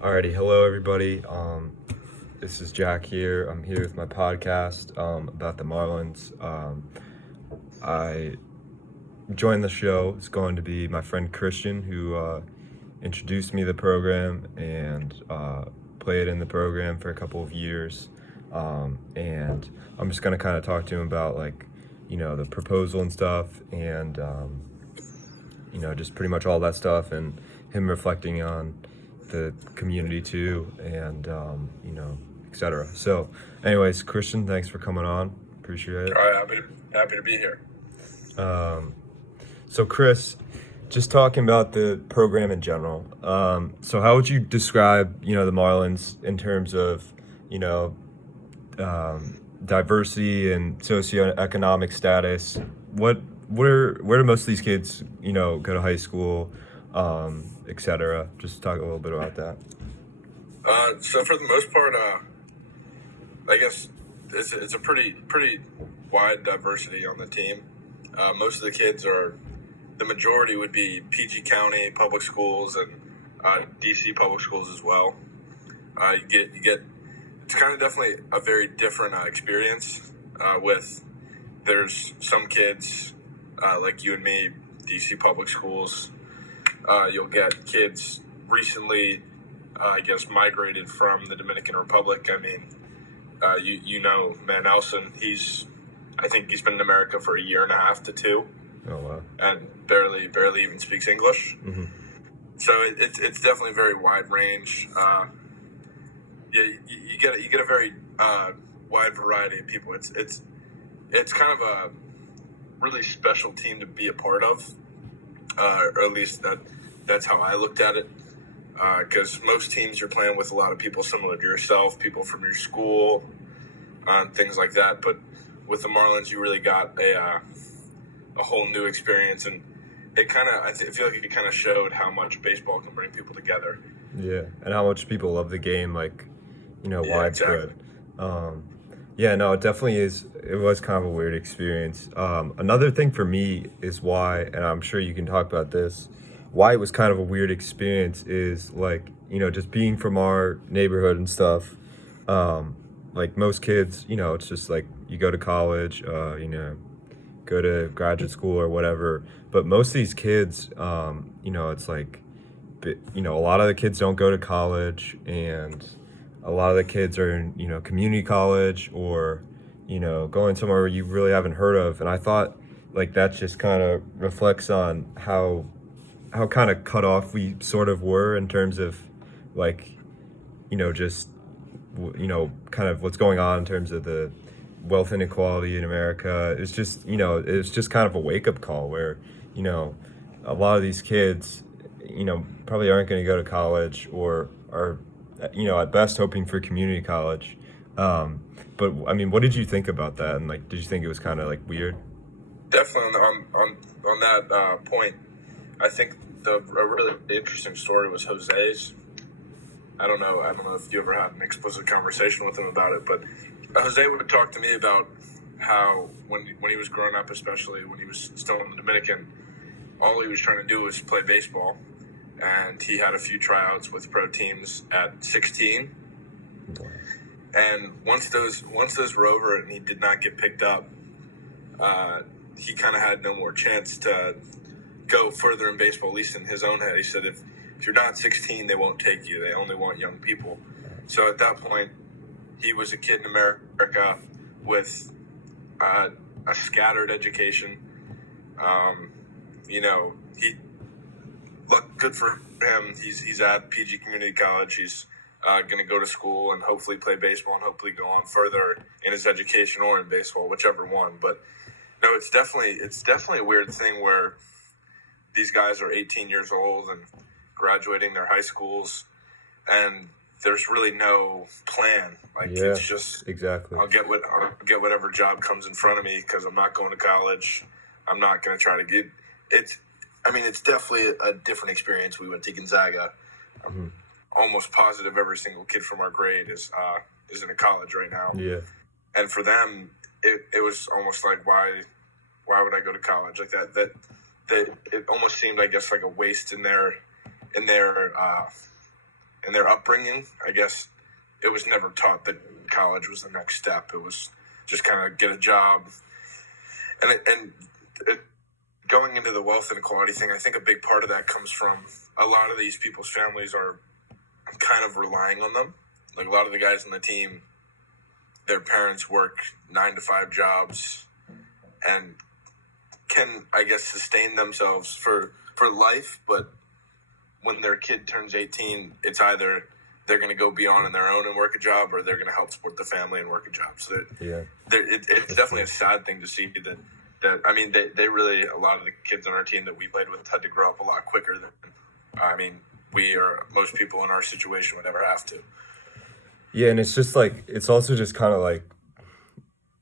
Alrighty, hello everybody. This is Jack here. I'm here with my podcast about the Marlins. I joined the show. It's going to be my friend Christian who introduced me to the program and played in the program for a couple of years. And I'm just going to kind of talk to him about the proposal and stuff and just pretty much all that stuff and him reflecting on the community too and etc. So anyways, Christian, thanks for coming on. Appreciate it. All right, happy to be here. So Chris, just talking about the program in general. So how would you describe, the Marlins in terms of, diversity and socioeconomic status? Where do most of these kids, go to high school, etc.? Just talk a little bit about that. So for the most part, I guess it's a pretty wide diversity on the team. Most of the kids the majority would be PG County public schools and DC public schools as well. You get it's kind of definitely a very different experience. There's some kids like you and me, DC public schools. You'll get kids recently, migrated from the Dominican Republic. I mean, Man Nelson. I think he's been in America for a year and a half to 2. Oh wow! And barely even speaks English. Mm-hmm. So it's definitely a very wide range. You get a very wide variety of people. It's kind of a really special team to be a part of, or at least that's how I looked at it. Because most teams you're playing with a lot of people similar to yourself, people from your school, things like that. But with the Marlins, you really got a whole new experience, and I feel like it kind of showed how much baseball can bring people together. Yeah, and how much people love the game, widespread. Exactly. It definitely is. It was kind of a weird experience. Another thing for me is why, and I'm sure you can talk about this, why it was kind of a weird experience is just being from our neighborhood and stuff. Like most kids, it's just like you go to college, go to graduate school or whatever. But most of these kids, it's like, a lot of the kids don't go to college, and a lot of the kids are in, community college or, going somewhere where you really haven't heard of. And I thought that just kind of reflects on how kind of cut off we sort of were in terms of kind of what's going on in terms of the wealth inequality in America. It's just, it's just kind of a wake-up call where, a lot of these kids, probably aren't going to go to college or are, at best hoping for community college. But I mean, what did you think about that? And did you think it was kind of weird? Definitely on that point, I think a really interesting story was Jose's. I don't know if you ever had an explicit conversation with him about it, but Jose would talk to me about how when he was growing up, especially when he was still in the Dominican, all he was trying to do was play baseball, and he had a few tryouts with pro teams at 16. And once those were over and he did not get picked up, he kind of had no more chance to go further in baseball, at least in his own head. He said, if you're not 16, they won't take you. They only want young people. So at that point, he was a kid in America with a scattered education. Good for him. He's at PG Community College. He's going to go to school and hopefully play baseball and hopefully go on further in his education or in baseball, whichever one. But no, it's definitely a weird thing where these guys are 18 years old and graduating their high schools, and there's really no plan. It's just exactly. I'll get whatever job comes in front of me because I'm not going to college. I'm not going to try to get it. It's definitely a different experience. We went to Gonzaga. I'm almost positive every single kid from our grade is in a college right now. Yeah. And for them, it was almost like why would I go to college like that? That it almost seemed, I guess, like a waste in their in their upbringing, I guess it was never taught that college was the next step. It was just kind of get a job, and going into the wealth inequality thing. I think a big part of that comes from a lot of these people's families are kind of relying on them. Like a lot of the guys on the team, their parents work 9-to-5 jobs and can, I guess, sustain themselves for life. But when their kid turns 18, it's either they're going to go beyond on their own and work a job, or they're going to help support the family and work a job. So it's definitely a sad thing to see that I mean, they really, a lot of the kids on our team that we played with had to grow up a lot quicker than, I mean, most people in our situation would ever have to. Yeah, and it's just like, it's also just kind of like,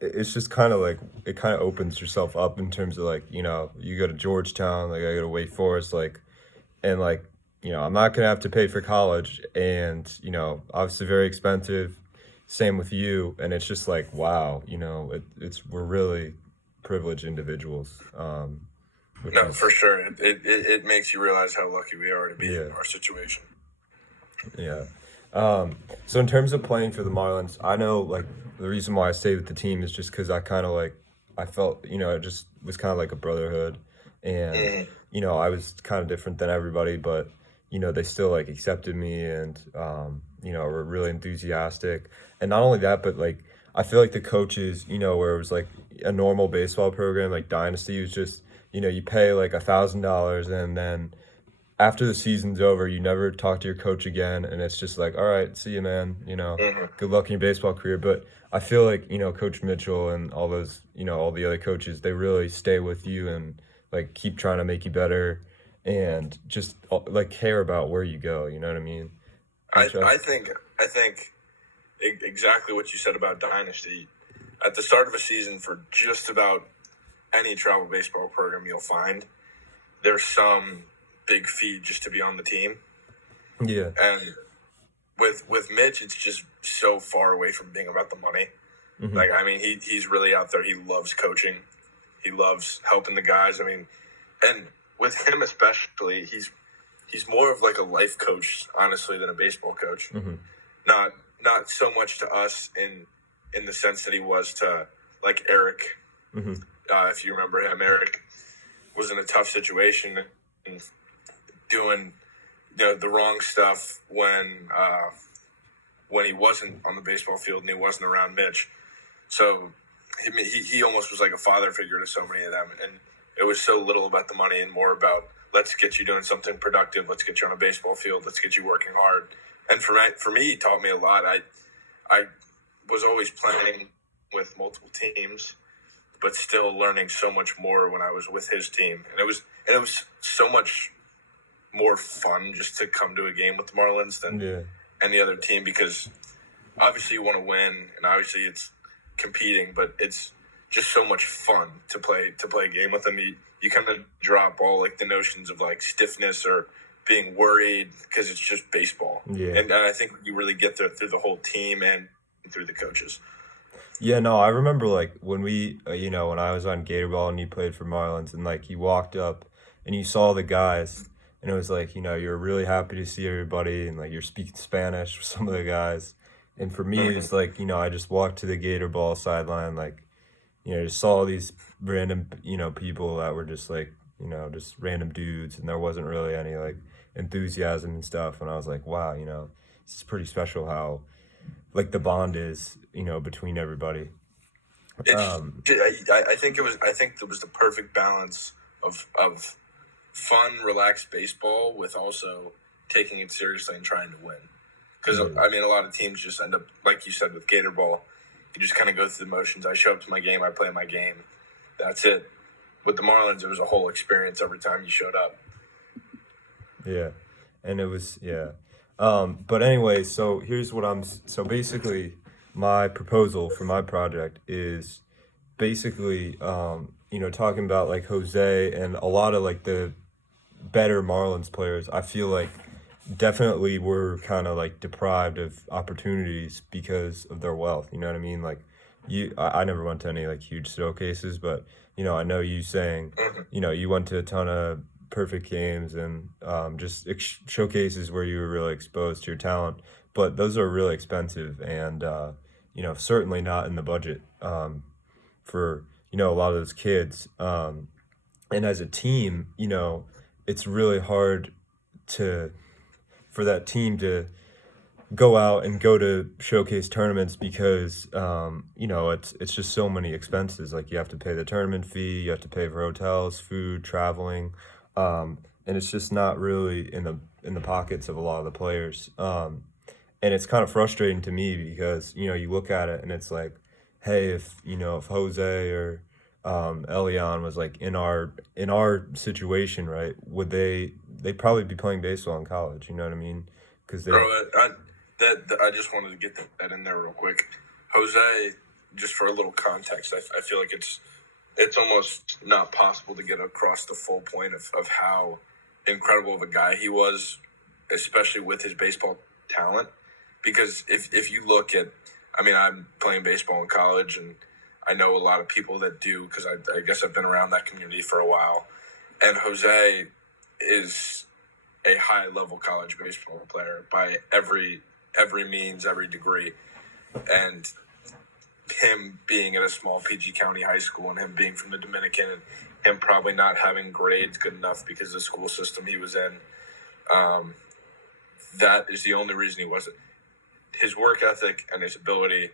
it's just kind of like, it kind of opens yourself up in terms of like, you know, you go to Georgetown, like I go to Wake Forest, like, and like, you know, I'm not going to have to pay for college, and, you know, obviously very expensive. Same with you. And it's just like, wow, you know, we're really privileged individuals. No, for sure. It makes you realize how lucky we are to be in our situation. Yeah. So in terms of playing for the Marlins, I know like the reason why I stayed with the team is just because I kind of like, I felt, you know, it just was kind of like a brotherhood, and, you know, I was kind of different than everybody, but, you know, they still like accepted me, and, you know, were really enthusiastic. And not only that, but like, I feel like the coaches, you know, where it was like a normal baseball program, like Dynasty was just, you know, you pay like $1,000, and then after the season's over, you never talk to your coach again, and it's just like, all right, see you, man. You know, good luck in your baseball career. But I feel like, you know, Coach Mitchell and all those, you know, all the other coaches, they really stay with you and like keep trying to make you better, and just like care about where you go. You know what I mean? I think exactly what you said about Dynasty. At the start of a season, for just about any travel baseball program you'll find, there's some big fee just to be on the team. Yeah. And with Mitch, it's just so far away from being about the money. Like, I mean, he's really out there. He loves coaching. He loves helping the guys. I mean, and with him especially, he's more of like a life coach, honestly, than a baseball coach. Not so much to us in the sense that he was to like Eric. If you remember him, Eric was in a tough situation and doing, you know, the wrong stuff when he wasn't on the baseball field and he wasn't around Mitch. So he almost was like a father figure to so many of them, and it was so little about the money and more about, let's get you doing something productive. Let's get you on a baseball field. Let's get you working hard. And for me, he taught me a lot. I was always playing with multiple teams, but still learning so much more when I was with his team. And it was so much more fun just to come to a game with the Marlins than any other team, because obviously you want to win, and obviously it's competing, but it's just so much fun to play a game with them. You kind of drop all like the notions of like stiffness or being worried, because it's just baseball. And I think you really get there through the whole team and through the coaches. Yeah, no, I remember like when we, you know, when I was on Gator Ball and you played for Marlins, and like you walked up and you saw the guys, and it was like, you know, you're really happy to see everybody, and like you're speaking Spanish with some of the guys. And for me, it's like, you know, I just walked to the Gator Ball sideline, like, you know, just saw these random, you know, people that were just like, you know, just random dudes, and there wasn't really any like enthusiasm and stuff. And I was like, wow, you know, it's pretty special how like the bond is, you know, between everybody. I think there was the perfect balance of fun, relaxed baseball with also taking it seriously and trying to win. Because I mean, a lot of teams just end up, like you said, with Gator Ball, you just kind of go through the motions. I show up to my game, I play my game, that's it. With the Marlins, it was a whole experience every time you showed up. Yeah, and it was but anyway, so here's what so basically my proposal for my project is basically you know, talking about like Jose and a lot of like the better Marlins players. I feel like definitely were kind of like deprived of opportunities because of their wealth. You know what I mean? Like I never went to any like huge showcases, but you know, I know you saying, you know, you went to a ton of perfect games and just showcases where you were really exposed to your talent. But those are really expensive and certainly not in the budget for a lot of those kids. And as a team, it's really hard to for that team to go out and go to showcase tournaments because it's just so many expenses. Like you have to pay the tournament fee, you have to pay for hotels, food, traveling, and it's just not really in the pockets of a lot of the players. And it's kind of frustrating to me because you look at it and it's like, hey, if Jose or Elian was like in our situation, right? Would they'd probably be playing baseball in college? You know what I mean? Because they Bro, I just wanted to get that in there real quick. Jose, just for a little context, I feel like it's almost not possible to get across the full point of how incredible of a guy he was, especially with his baseball talent. Because if you look at, I mean, I'm playing baseball in college, and I know a lot of people that do because I guess I've been around that community for a while. And Jose is a high-level college baseball player by every means, every degree. And him being at a small PG County high school and him being from the Dominican and him probably not having grades good enough because of the school system he was in, that is the only reason he wasn't. His work ethic and his ability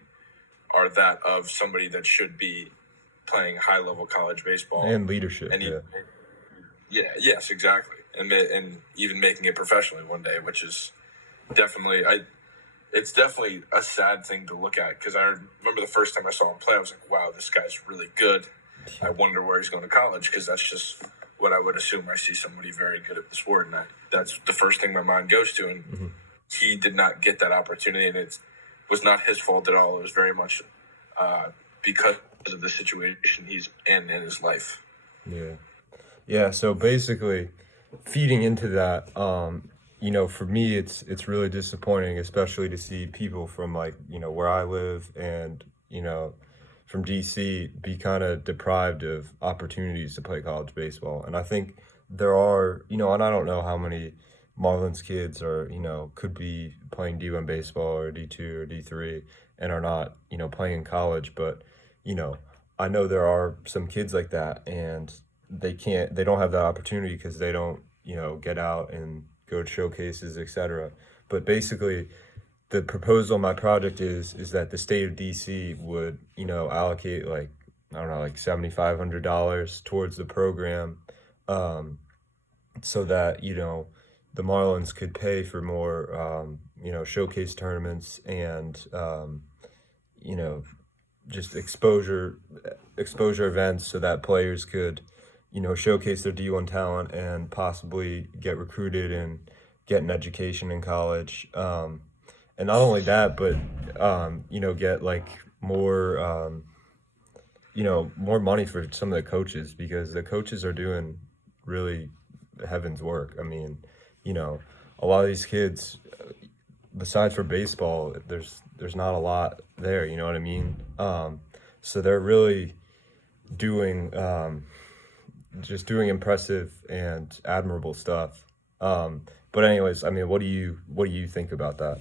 are that of somebody that should be playing high-level college baseball. and leadership. And Yeah. yes, exactly. And even making it professionally one day, which is definitely it's definitely a sad thing to look at because I remember the first time I saw him play, I was like, wow, this guy's really good. I wonder where he's going to college because that's just what I would assume. I see somebody very good at the sport, and that's the first thing my mind goes to. And he did not get that opportunity, and it was not his fault at all. It was very much because of the situation he's in his life. Yeah. Yeah, so basically feeding into that, for me it's really disappointing, especially to see people from like, where I live and, from DC be kind of deprived of opportunities to play college baseball. And I think there are, and I don't know how many Marlins kids are, could be playing D1 baseball or D2 or D3 and are not, playing in college, but, I know there are some kids like that and they don't have that opportunity because they don't get out and go to showcases, etc. But basically the proposal of my project is that the state of DC would allocate like, I don't know, like $7,500 towards the program, so that the Marlins could pay for more showcase tournaments and just exposure events so that players could showcase their D1 talent and possibly get recruited and get an education in college. And not only that, but get like more more money for some of the coaches because the coaches are doing really heaven's work. I mean, a lot of these kids, besides for baseball, there's not a lot there. You know what I mean? So they're really doing just doing impressive and admirable stuff. But anyways, I mean, what do you think about that?